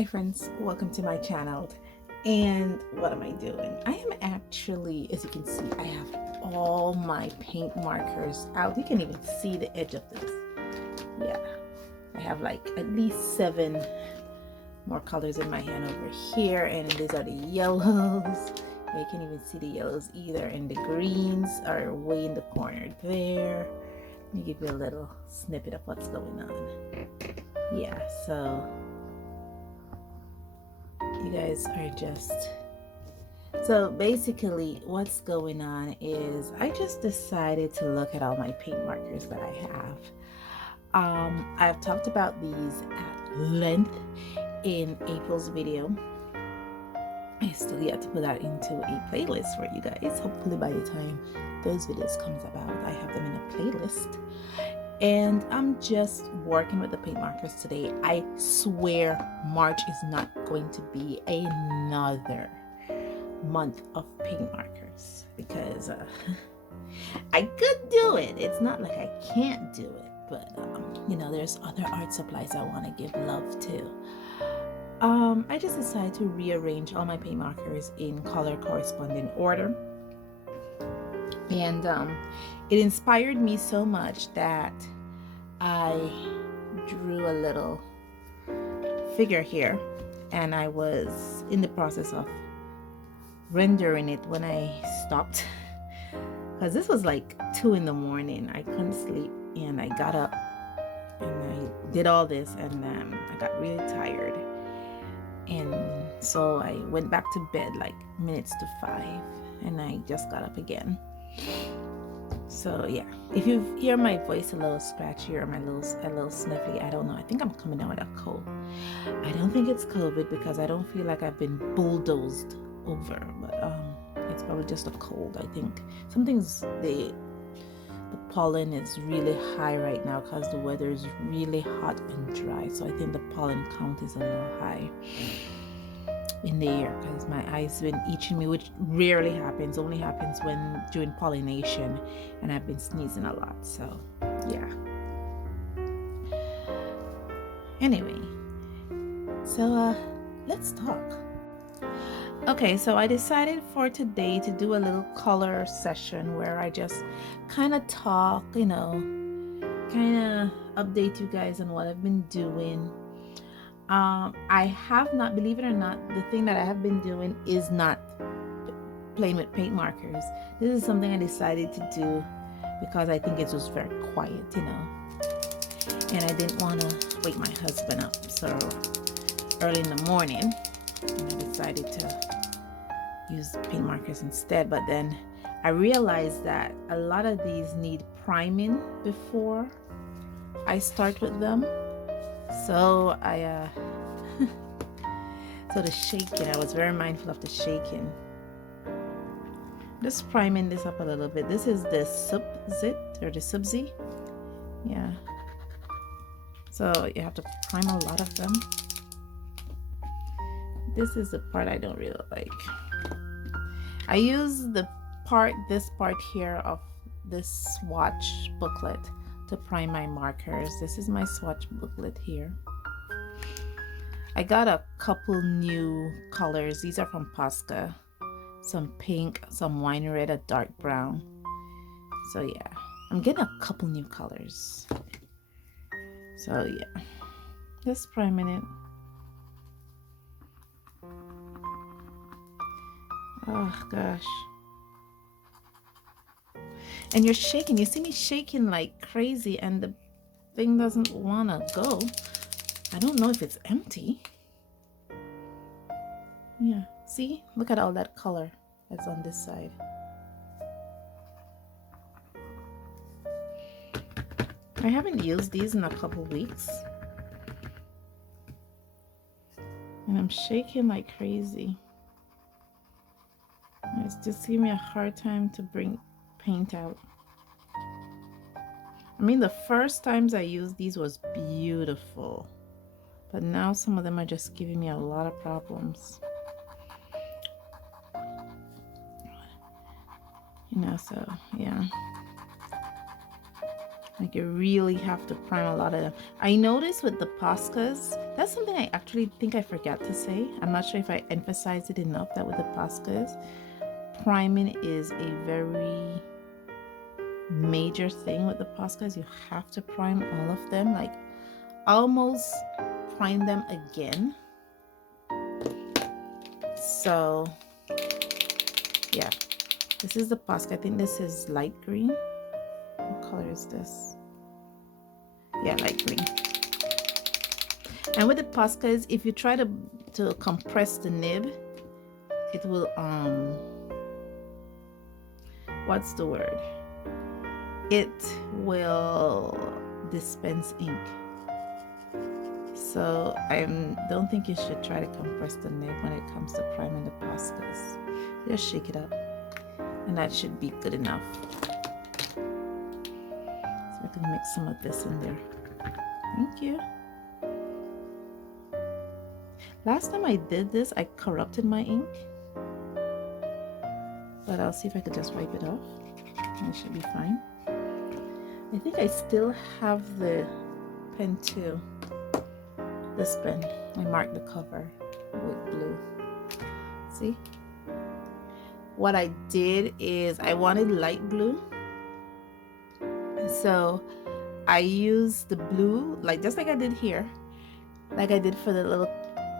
Hi friends, welcome to my channel. And what am I doing? I am actually, as you can see, I have all my paint markers out. You can even see the edge of this. Yeah, I have like at least 7 more colors in my hand over here, and these are the yellows. You can even see the yellows either, and the greens are way in the corner there. Let me give you a little snippet of what's going on. Yeah, so you guys are just, so basically what's going on is I just decided to look at all my paint markers that I have. I've talked about these at length in April's video. I still yet to put that into a playlist for you guys. Hopefully by the time those videos comes about, I have them in a playlist. And I'm just working with the paint markers today. I swear March is not going to be another month of paint markers because I could do it. It's not like I can't do it, but you know, there's other art supplies I want to give love to. I just decided to rearrange all my paint markers in color corresponding order. And it inspired me so much that I drew a little figure here, and I was in the process of rendering it when I stopped, because this was like 2 in the morning. I couldn't sleep, and I got up and I did all this, and then I got really tired, and so I went back to bed like minutes to 5, and I just got up again. So yeah, if you hear my voice a little scratchy or a little sniffy, I don't know. I think I'm coming down with a cold. I don't think it's COVID because I don't feel like I've been bulldozed over, but it's probably just a cold. I think the pollen is really high right now because the weather is really hot and dry. So I think the pollen count is a little high in the air because my eyes been itching me, which rarely happens. Only happens when during pollination, and I've been sneezing a lot. So yeah. Anyway, so let's talk. Okay, so I decided for today to do a little color session where I just kind of talk, you know, kind of update you guys on what I've been doing. I have not, believe it or not, the thing that I have been doing is not playing with paint markers. This is something I decided to do because I think it was very quiet, you know, and I didn't want to wake my husband up so early in the morning, and I decided to use paint markers instead. But then I realized that a lot of these need priming before I start with them. So so the shaking, I was very mindful of the shaking. Just priming this up a little bit. This is the Sub-Zit or the Sub-Z. Yeah. So you have to prime a lot of them. This is the part I don't really like. I use this part here of this swatch booklet to prime my markers. This is my swatch booklet here. I got a couple new colors. These are from Posca. Some pink, some wine red, a dark brown. So yeah, I'm getting a couple new colors. So yeah, just priming it. Oh gosh. And you're shaking. You see me shaking like crazy, and the thing doesn't want to go. I don't know if it's empty. Yeah, see? Look at all that color that's on this side. I haven't used these in a couple weeks, and I'm shaking like crazy. It's just giving me a hard time to bring paint out. I mean, the first times I used these was beautiful, but now some of them are just giving me a lot of problems. You know, so yeah. Like you really have to prime a lot of them. I noticed with the Poscas, that's something I actually think I forgot to say. I'm not sure if I emphasized it enough that with the Poscas, priming is a very major thing with the Poscas. You have to prime all of them, like almost prime them again. So yeah, this is the Posca. I think this is light green. What color is this? Yeah, light green. And with the Poscas, if you try to compress the nib, it will what's the word? It will dispense ink. So I don't think you should try to compress the nib when it comes to priming the Poscas. Just shake it up, and that should be good enough. So I can mix some of this in there. Thank you. Last time I did this, I corrupted my ink, but I'll see if I could just wipe it off. It should be fine. I think I still have the pen too. This pen, I marked the cover with blue. See? What I did is I wanted light blue, so I used the blue, like just like I did here, like I did for the little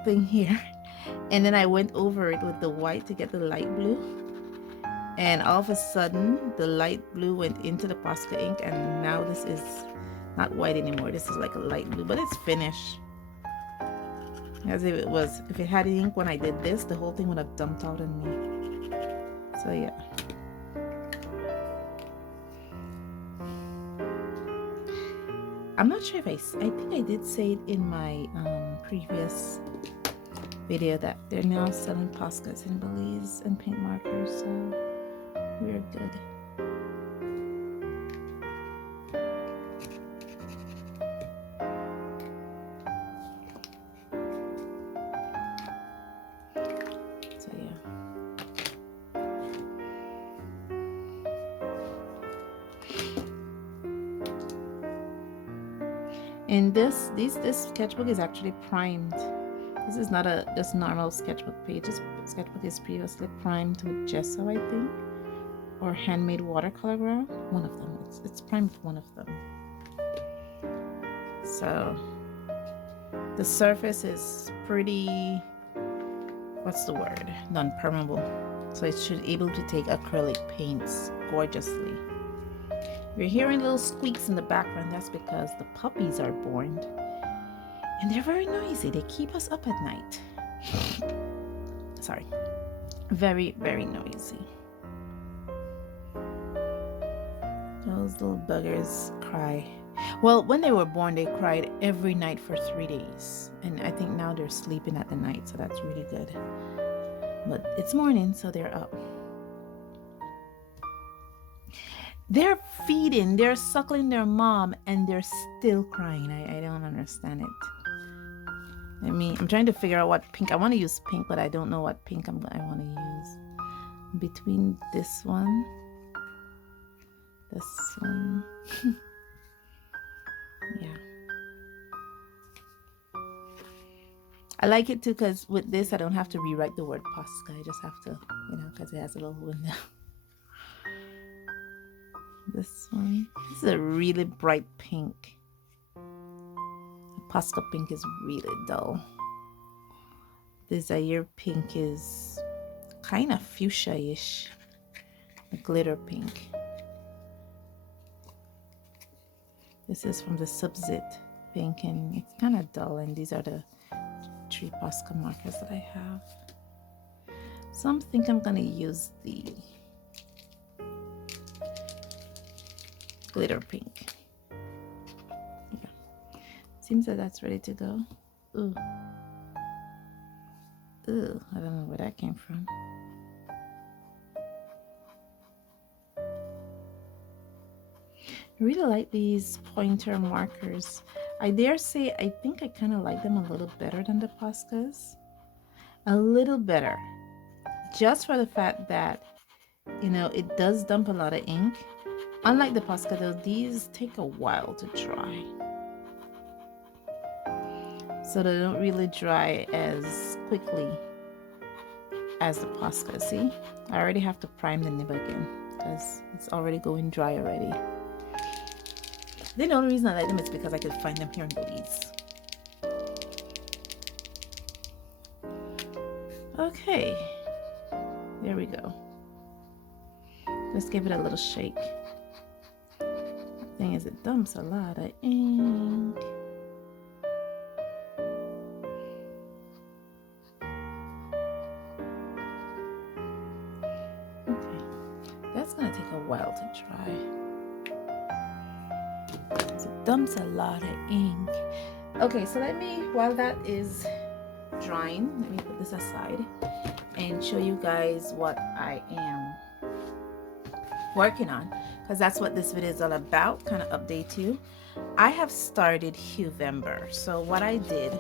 thing here, and then I went over it with the white to get the light blue, and all of a sudden the light blue went into the Posca ink, and now this is not white anymore. This is like a light blue, but it's finished. As if if it had ink when I did this, the whole thing would have dumped out on me. So yeah. I'm not sure if I think I did say it in my previous video that they're now selling Poscas in Belize and paint markers, so we're good. So yeah. And this sketchbook is actually primed. This is not a just normal sketchbook page. This sketchbook is previously primed with gesso, I think, or handmade watercolor ground. One of them. It's primed with one of them. So the surface is pretty, what's the word? Non-permeable. So it should be able to take acrylic paints gorgeously. You're hearing little squeaks in the background. That's because the puppies are born. And they're very noisy. They keep us up at night. Sorry. Very, very noisy. Those little buggers cry. Well, when they were born, they cried every night for 3 days. And I think now they're sleeping at the night, so that's really good. But it's morning, so they're up. They're feeding, they're suckling their mom, and they're still crying. I don't understand it. I'm trying to figure out what pink. I want to use pink, but I don't know what pink I want to use. Between this one. Yeah. I like it too because with this, I don't have to rewrite the word Posca. I just have to, because it has a little window. This one. This is a really bright pink. Posca pink is really dull. The Zaire pink is kind of fuchsia-ish. A glitter pink. This is from the Subzit pink, and it's kind of dull, and these are the 3 Posca markers that I have. So I think I'm going to use the glitter pink. Yeah. Seems that that's ready to go. Ooh. Ooh, I don't know where that came from. I really like these pointer markers. I dare say I think I kind of like them a little better than the Poscas. A little better. Just for the fact that, it does dump a lot of ink, Unlike the Posca though, these take a while to dry. So they don't really dry as quickly as the Posca. See, I already have to prime the nib again because it's already going dry already. The only reason I like them is because I could find them here in Belize. Okay, there we go. Let's give it a little shake. The thing is, it dumps a lot of ink. Okay, that's gonna take a while to dry. So it dumps a lot of ink. Okay, so while that is drying, let me put this aside and show you guys what I am working on, because that's what this video is all about, kind of update you. I have started Huevember. So what I did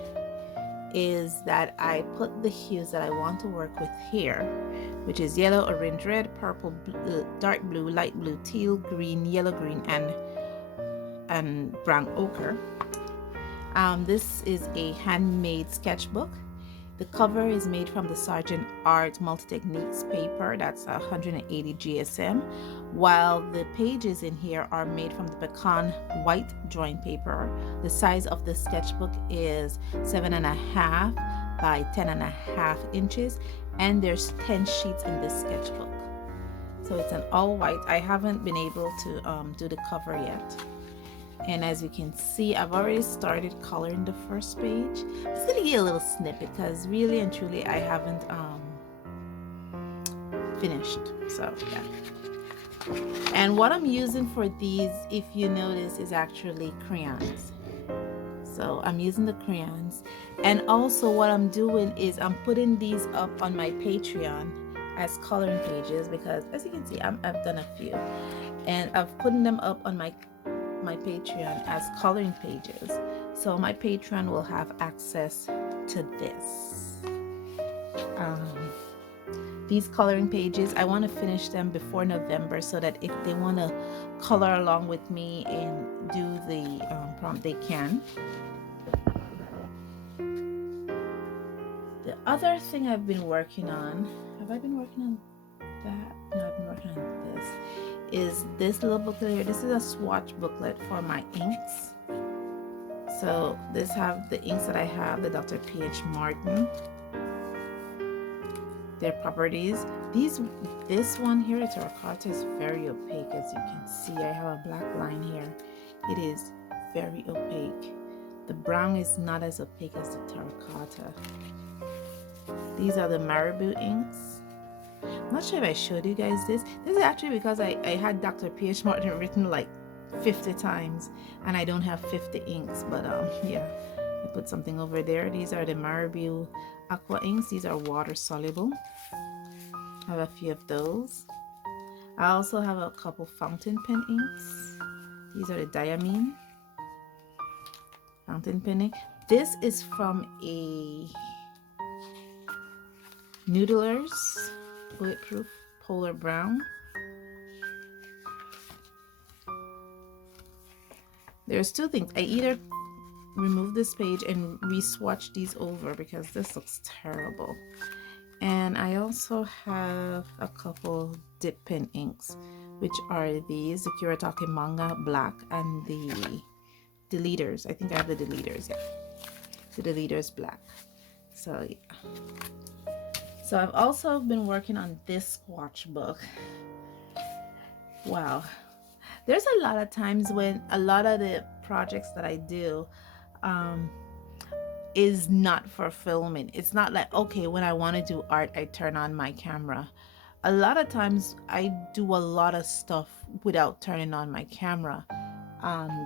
is that I put the hues that I want to work with here, which is yellow, orange, red, purple, blue, dark blue, light blue, teal, green, yellow, green, and brown ochre. This is a handmade sketchbook. The cover is made from the Sargent Art Multi-Techniques paper, that's 180 GSM, while the pages in here are made from the pecan white drawing paper. The size of the sketchbook is 7.5 by 10.5 inches, and there's 10 sheets in this sketchbook. So it's an all white. I haven't been able to do the cover yet. And as you can see, I've already started coloring the first page. Just gonna give you a little snippet because really and truly I haven't finished. So yeah. And what I'm using for these, if you notice, is actually crayons. So I'm using the crayons. And also what I'm doing is I'm putting these up on my Patreon as coloring pages, because as you can see, I've done a few. And I've put them up on my Patreon as coloring pages, so my Patreon will have access to this. These coloring pages, I want to finish them before November so that if they want to color along with me and do the prompt, they can. The other thing I've been working on, have I been working on that? No, I've been working on this. Is this little booklet here. This is a swatch booklet for my inks. So this have the inks that I have, the Dr. P.H. Martin, their properties. This one here, the terracotta, is very opaque. As you can see, I have a black line here. It is very opaque. The brown is not as opaque as the terracotta. These are the Marabou inks. I'm not sure if I showed you guys this. This is actually because I had Dr. P.H. Martin written like 50 times and I don't have 50 inks, but yeah, I put something over there. These are the Marabou Aqua inks. These are water soluble. I have a few of those. I also have a couple fountain pen inks. These are the Diamine fountain pen ink. This is from a Noodlers Bulletproof Polar Brown. There's two things. I either remove this page and re-swatch these over because this looks terrible. And I also have a couple dip pen inks, which are these, the Kuretake Manga Black and the Deleters. I think I have the Deleters, yeah. The Deleters Black. So yeah. So I've also been working on this swatch book. Wow. There's a lot of times when a lot of the projects that I do is not for filming. It's not like, okay, when I want to do art, I turn on my camera. A lot of times I do a lot of stuff without turning on my camera.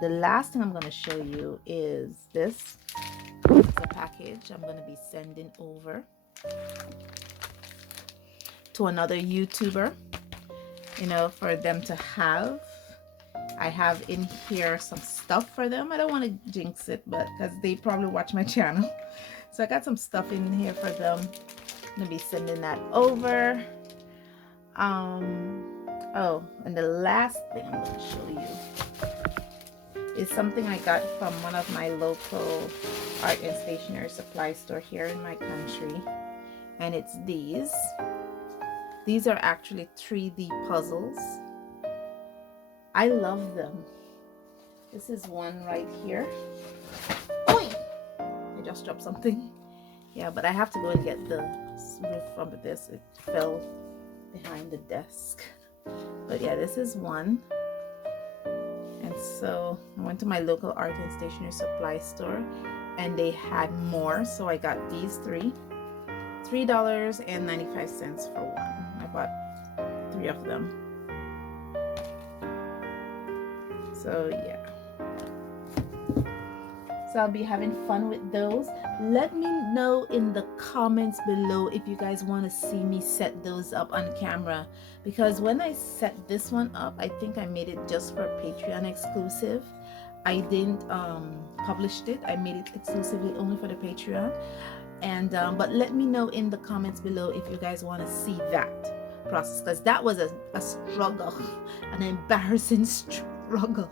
The last thing I'm going to show you is this. It's a package I'm going to be sending over to another YouTuber, you know, for them to have. I have in here some stuff for them. I don't want to jinx it, but because they probably watch my channel. So I got some stuff in here for them. I'm gonna be sending that over. Oh, and the last thing I'm going to show you is something I got from one of my local art and stationery supply store here in my country. And it's these. These are actually 3D puzzles. I love them. This is one right here. Oi! I just dropped something. Yeah, but I have to go and get the roof from this. It fell behind the desk. But yeah, this is one. And so I went to my local art and stationery supply store and they had more. So I got these three. $3.95 for one. I bought 3 of them. So yeah. So I'll be having fun with those. Let me know in the comments below if you guys want to see me set those up on camera, because when I set this one up, I think I made it just for Patreon exclusive. I didn't publish it. I made it exclusively only for the Patreon. And but let me know in the comments below if you guys want to see that process, because that was a struggle, an embarrassing struggle.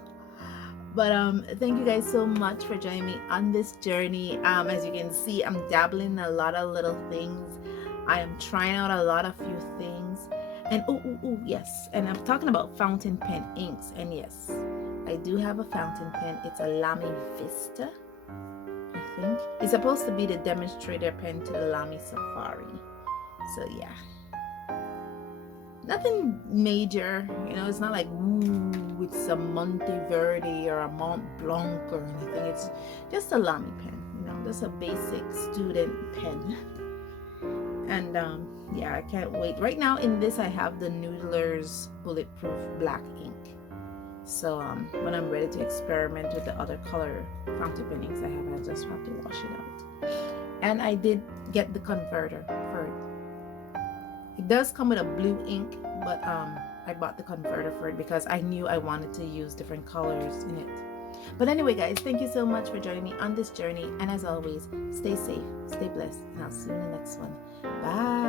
But thank you guys so much for joining me on this journey. As you can see, I'm dabbling in a lot of little things. I am trying out a lot of few things. And yes, and I'm talking about fountain pen inks. And yes, I do have a fountain pen. It's a Lamy Vista, I think. It's supposed to be the demonstrator pen to the Lamy Safari. So yeah, nothing major, you know. It's not like it's a Monteverde or a Mont Blanc or anything. It's just a Lamy pen, you know, just a basic student pen. And yeah, I can't wait. Right now in this I have the Noodler's bulletproof black ink. So when I'm ready to experiment with the other color fountain pen inks I have, I just have to wash it out. And I did get the converter for it. It does come with a blue ink, but I bought the converter for it because I knew I wanted to use different colors in it. But anyway guys, thank you so much for joining me on this journey, and as always, stay safe, stay blessed, and I'll see you in the next one. Bye.